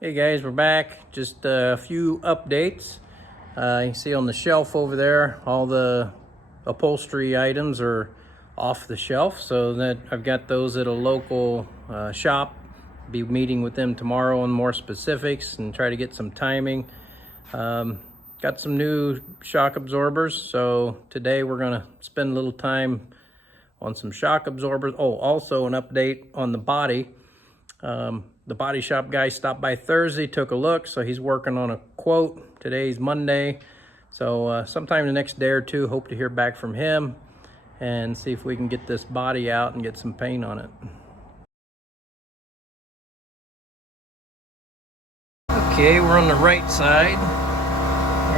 Hey guys, we're back. Just a few updates. You can see on the shelf over there, all the upholstery items are off the shelf. So that I've got those at a local shop. Be meeting with them tomorrow on more specifics and try to get some timing. Got some new shock absorbers. So today we're gonna spend a little time on some shock absorbers. Oh, also an update on the body. The body shop guy stopped by Thursday, took a look, so he's working on a quote. Today's Monday, so sometime the next day or two, hope to hear back from him and see if we can get this body out and get some paint on it. Okay, we're on the right side,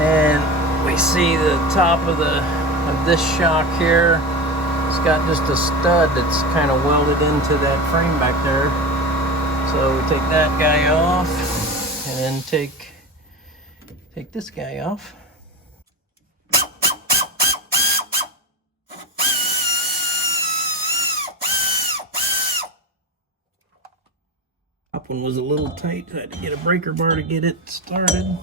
and we see the top of this shock here. It's got just a stud that's kind of welded into that frame back there. So we take that guy off and then take this guy off. Top one was a little tight. I had to get a breaker bar to get it started.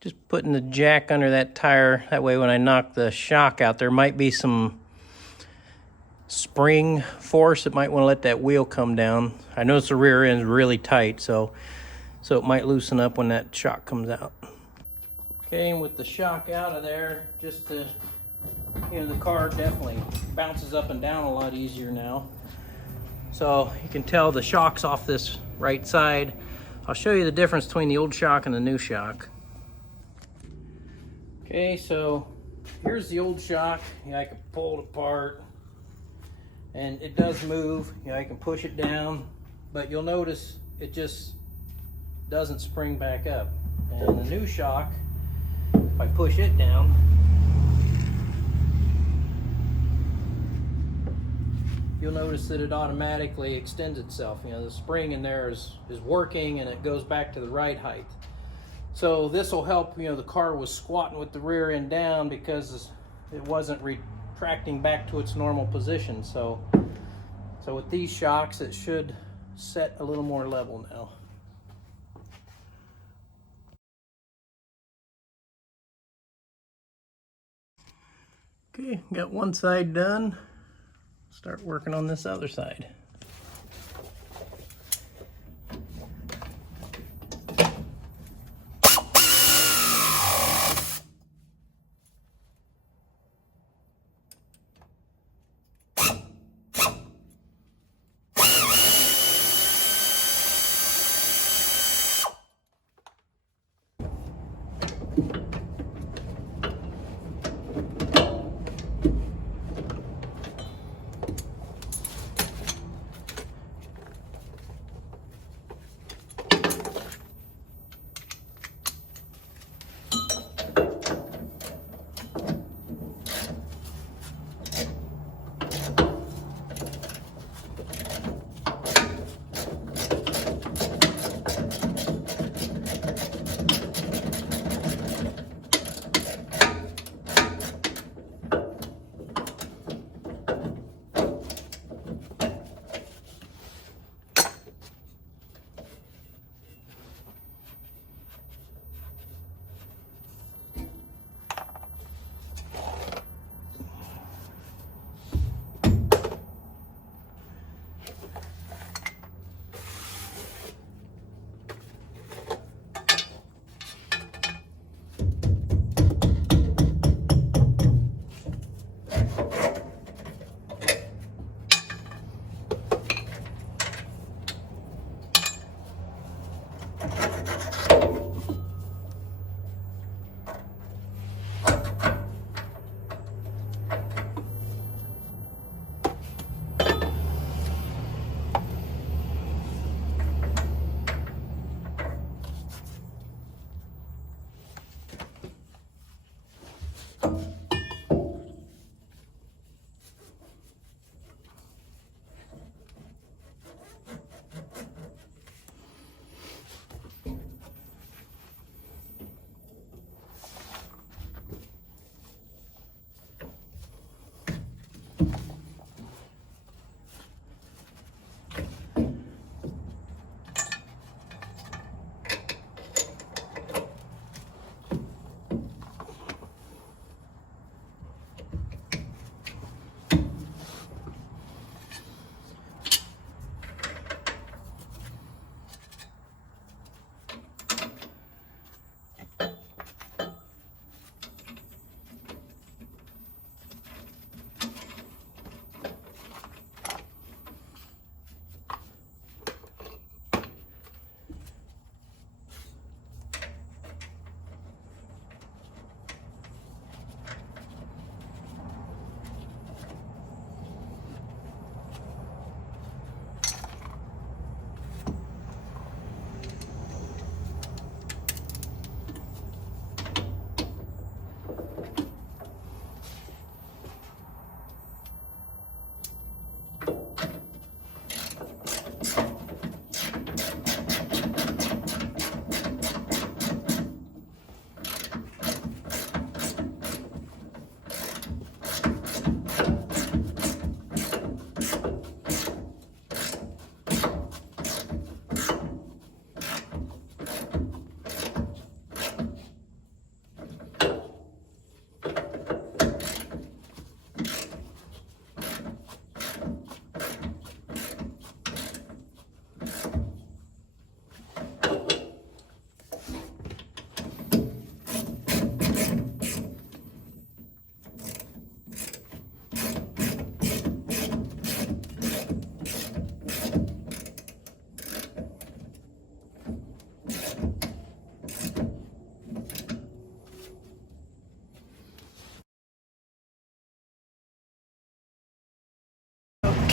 Just putting the jack under that tire. That way when I knock the shock out, there might be some spring force. It might want to let that wheel come down. I notice the rear end is really tight, so it might loosen up when that shock comes out. Okay, and with the shock out of there, just to, the car definitely bounces up and down a lot easier now. So you can tell the shock's off this right side. I'll show you the difference between the old shock and the new shock. Okay, so here's the old shock. I can pull it apart and it does move. I can push it down, but you'll notice it just doesn't spring back up. And the new shock, if I push it down, you'll notice that it automatically extends itself. The spring in there is working and it goes back to the right height. So this will help, the car was squatting with the rear end down because it wasn't retracting back to its normal position. So with these shocks, it should set a little more level now. Okay, got one side done. Start working on this other side.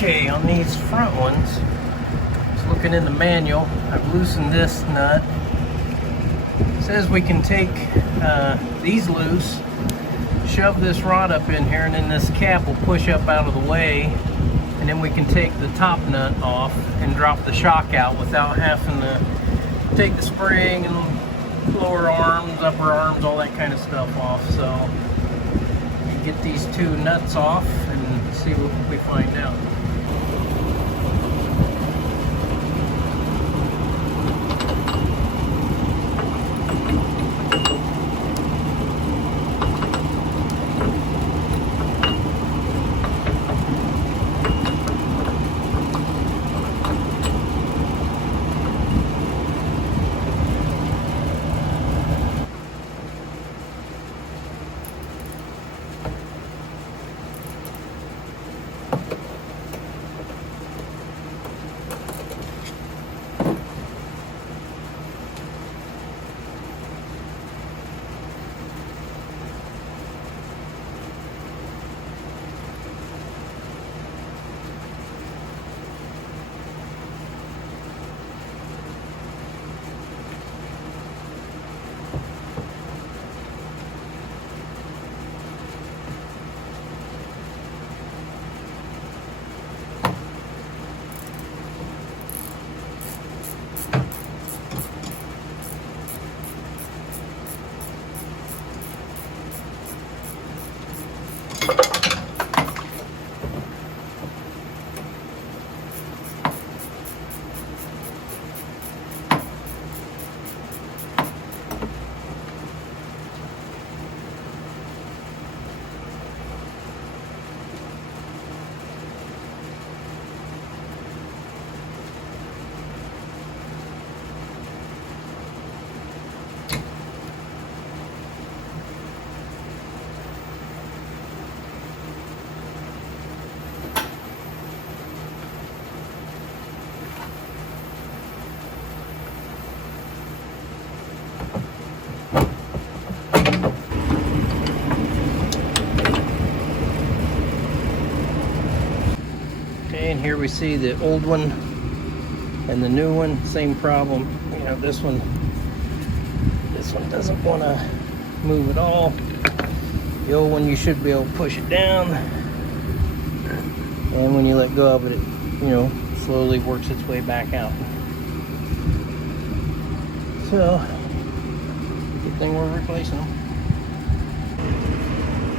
Okay, on these front ones, just looking in the manual, I've loosened this nut. It says we can take these loose, shove this rod up in here, and then this cap will push up out of the way, and then we can take the top nut off and drop the shock out without having to take the spring and lower arms, upper arms, all that kind of stuff off. So we can get these two nuts off and see what we find out. And here we see the old one and the new one, same problem. You know, this one doesn't want to move at all. The old one, you should be able to push it down, and when you let go of it, it, you know, slowly works its way back out. So, good thing we're replacing them.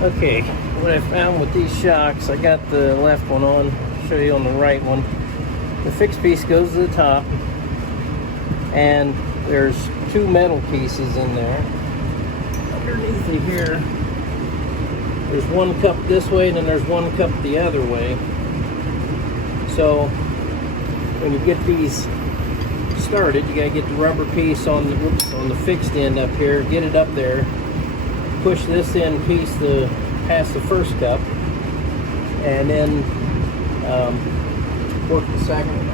Okay, what I found with these shocks, I got the left one on. Show you on the right one. The fixed piece goes to the top, and there's two metal pieces in there. Underneath it here, there's one cup this way, and then there's one cup the other way. So when you get these started, you gotta get the rubber piece on the fixed end up here, get it up there, push this in piece past the first cup, and then work the second one.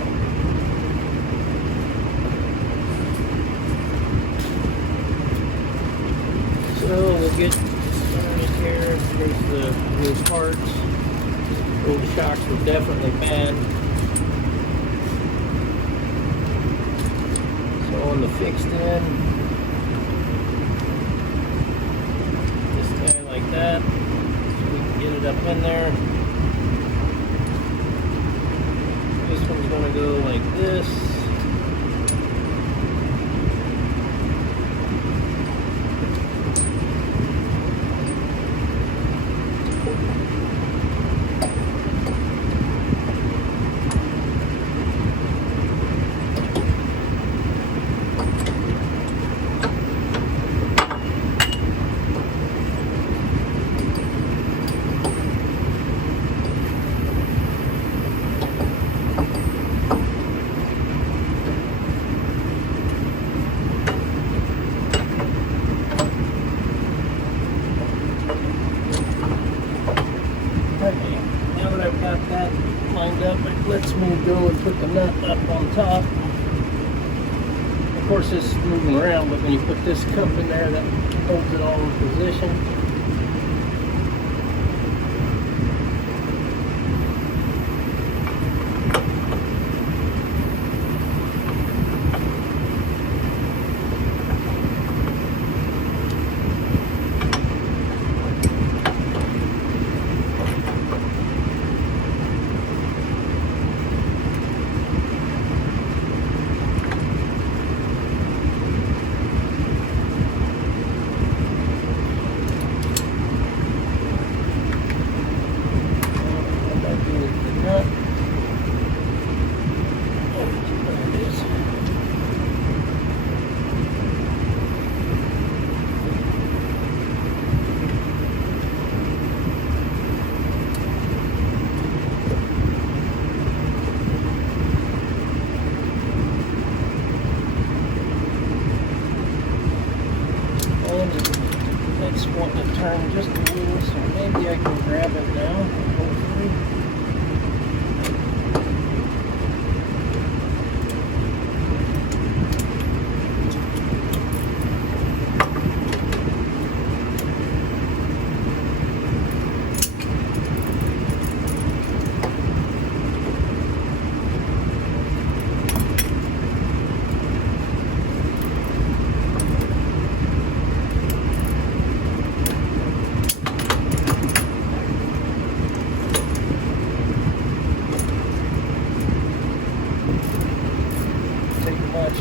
So we'll get started here. Here's the loose parts. Old shocks were definitely bad. So on the fixed end, this guy like that, so we can get it up in there. This one's going to go like this. Lets me go and put the nut up on top. Of course, this is moving around, but when you put this cup in there, that holds it all in position. turn just a little, so maybe I can grab it now, hopefully.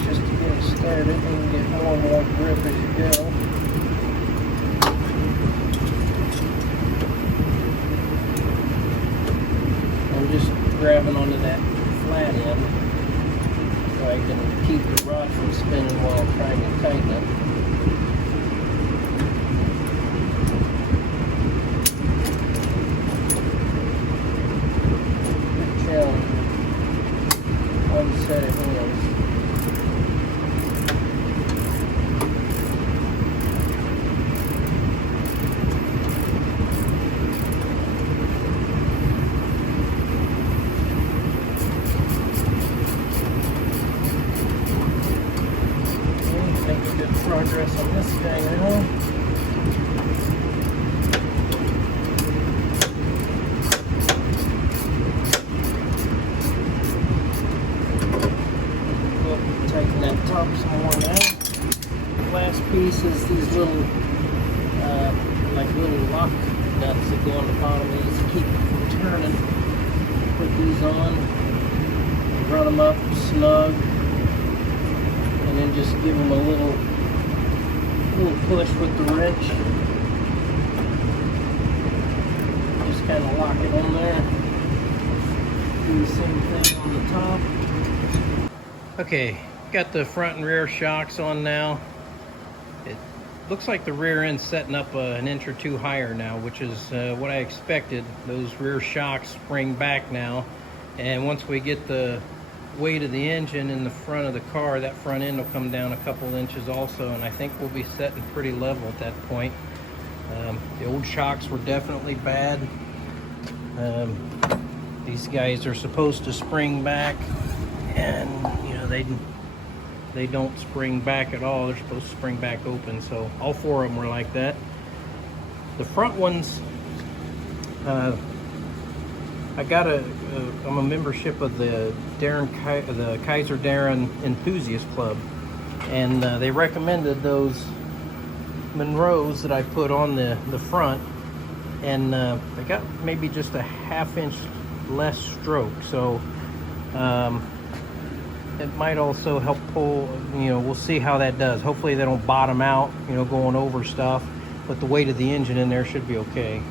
Just to get it started and get more and more grip as you go. I'm just grabbing onto that flat end so I can keep the rod from spinning while I'm trying to tighten it. Good challenge. One set of hands. Progress on this guy now. We'll tighten that top some more now. Last piece is these little, like little lock nuts that go on the bottom of these to keep it from turning. Put these on, run them up snug, and then just give them a little push with the wrench. Just kind of lock it on there. Do the same thing on the top. Okay, got the front and rear shocks on now. It looks like the rear end's setting up an inch or two higher now, which is what I expected. Those rear shocks spring back now, and once we get the weight of the engine in the front of the car, that front end will come down a couple inches also, and I think we'll be setting pretty level at that point. The old shocks were definitely bad. These guys are supposed to spring back, and you know they don't spring back at all. They're supposed to spring back open, so all four of them were like that. The front ones, I'm a membership of the Kaiser Darrin Enthusiast Club, and they recommended those Monroes that I put on the front, and they got maybe just a ½ inch less stroke, so it might also help pull, you know, we'll see how that does. Hopefully they don't bottom out, you know, going over stuff, but the weight of the engine in there should be okay.